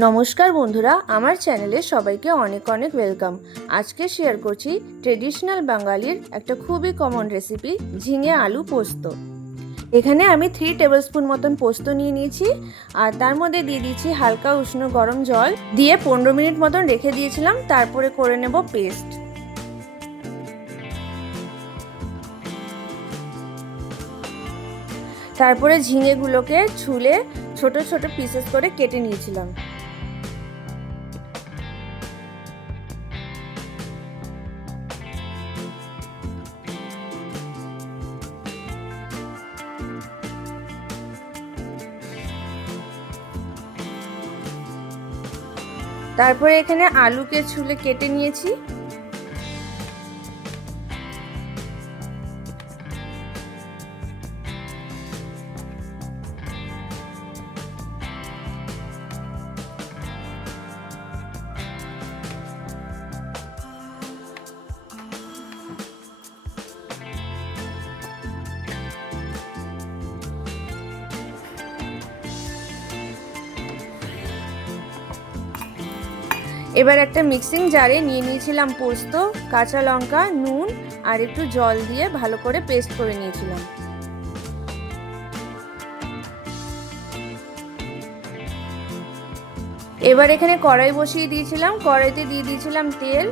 নমস্কার বন্ধুরা, আমার চ্যানেলে সবাইকে অনেক অনেক ওয়েলকাম। আজকে শেয়ার করছি ট্রেডিশনাল বাঙালির একটা খুবই কমন রেসিপি, ঝিঙে আলু পোস্ত। এখানে আমি 3 টেবিলস্পুন মতন পোস্ত নিয়ে নিয়েছি, আর তার মধ্যে দিয়ে দিচ্ছি হালকা উষ্ণ গরম জল দিয়ে 15 মিনিট মতন রেখে দিয়েছিলাম। তারপরে করে নেব পেস্ট। তারপরে ঝিঙেগুলোকে ছুলে ছোট ছোট পিসেস করে কেটে নিয়েছিলাম। তারপরে এখানে আলুকে ছুলে কেটে নিয়েছি। এবার একটা মিক্সিং জারে নিয়ে নিয়েছিলাম পোস্ত, কাঁচা লঙ্কা, নুন আর একটু জল দিয়ে ভালো করে পেস্ট করে নিয়েছিলাম। এবার এখানে কড়াই বসিয়ে দিয়েছিলাম, কড়াইতে দিয়ে দিয়েছিলাম তেল।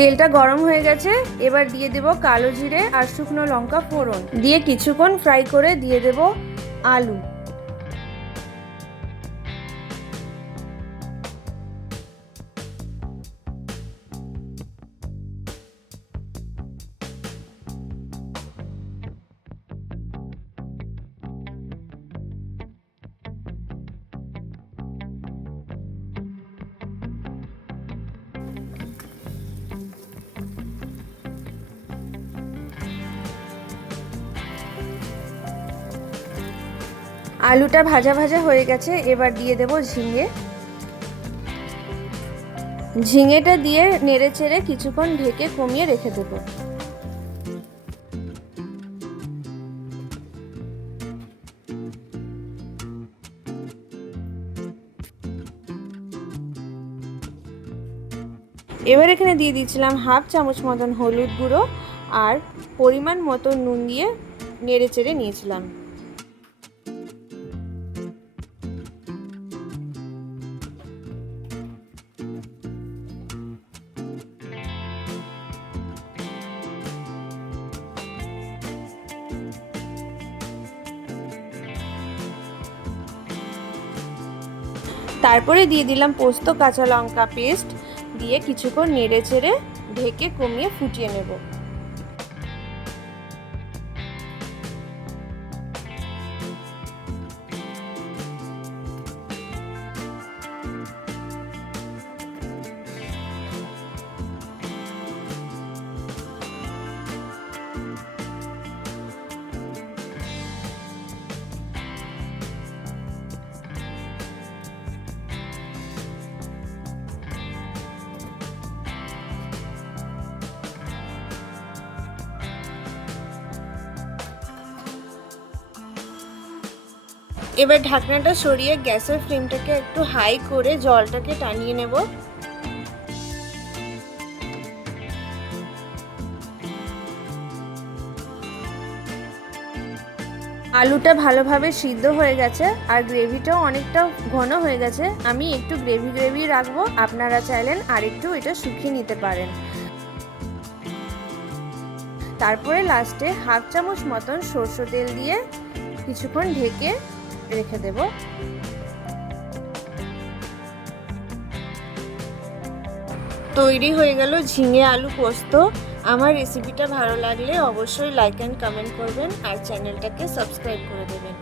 তেলটা গরম হয়ে গেছে, এবার দিয়ে দেব কালো জিরে আর শুকনো লঙ্কা ফোড়ন দিয়ে কিছুক্ষণ ফ্রাই করে দিয়ে দেব আলু। আলুটা ভাজা ভাজা হয়ে গেছে, এবার দিয়ে দেব ঝিঙে। ঝিঙেটা দিয়ে নেড়ে চেড়ে কিছুক্ষণ ঢেকে কমিয়ে রেখে দেব। এবার এখানে দিয়ে দিয়েছিলাম হাফ চামচ মতন হলুদ গুঁড়ো আর পরিমাণ মতো নুন দিয়ে নেড়ে চেড়ে নিয়েছিলাম। তারপরে দিয়ে দিলাম পোস্ত, কাঁচা লঙ্কা পেস্ট দিয়ে কিছুক্ষণ নেড়ে চেড়ে ঢেকে কমিয়ে ফুটিয়ে নেব। এবার ঢাকনাটা সরিয়ে গ্যাসের ফ্লেমটাকে একটু হাই করে জলটাকে টানিয়ে নেব। আলুটা ভালোভাবে সিদ্ধ হয়ে গেছে আর গ্রেভিটাও অনেকটা ঘন হয়ে গেছে। আমি একটু গ্রেভি গ্রেভি রাখবো, আপনারা চাইলেন আর একটু এটা শুকিয়ে নিতে পারেন। তারপরে লাস্টে হাফ চামচ মতন সরষে তেল দিয়ে কিছুক্ষণ ঢেকে রেখে দেব। তৈরি হয়ে গেল ঝিঙে আলু পোস্ত। আমার রেসিপিটা ভালো লাগলে অবশ্যই লাইক অ্যান্ড কমেন্ট করবেন আর চ্যানেলটাকে সাবস্ক্রাইব করে দেবেন।